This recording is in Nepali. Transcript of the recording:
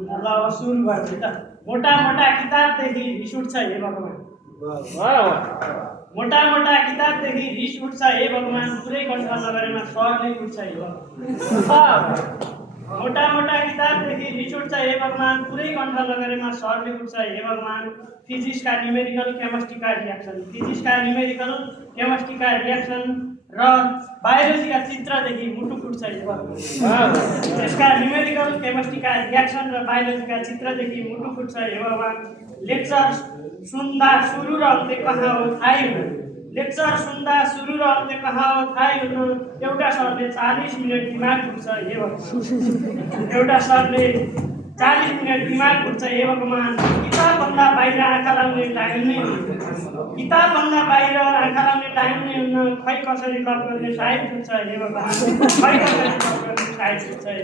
ल अब सुरु गर्छु त। मोटा मोटा किताबदेखि रिस उठ्छ हे भगवान्। मोटा मोटा किताबदेखि रिस उठ्छ हे भगवान्, पुरै कण्ठ नगरेमा सरले उठ्छ हे भगवान्। मोटा मोटा किताबदेखि रिस उठ्छ हे भगवान्, पुरै कण्ठ नगरेमा सरले उठ्छ हे भगवान्। फिजिक्सका न्युमेरिकल केमिस्ट्रीका रियाक्सन, फिजिक्सका न्युमेरिकल केमिस्ट्रीका रियाक्सन र बायोलोजीका चित्रदेखि मुटु फुट्छ हे भगवान्। फिजिक्सका न्युमेरिकल केमिस्ट्रीका रियाक्सन र बायोलोजीका चित्रदेखि मुटु फुट्छ हे भगवान्। लेक्चर सुन्दा सुरु र अन्त्य कहाँ हो थाहै हुन्न, लेक्चर सुन्दा सुरु र अन्त्य कहाँ हो थाहै हुन्न। एउटा सरले 40 मिनट दिमाग फुट्छ हे भगवान्। एउटा सरले 40 मिनट दिमाग फुट्छ हे भगवान्। किताबभन्दा बाहिर आँखा लाउने टाइम नै हुन्न, किताबभन्दा बाहिर आँखा लाउने टाइम नै हुन्न। खै कसरी लभ गर्ने साइड छुट्छ हे भगवान्, खै कसरी लभ गर्ने साइड छुट्छ हे।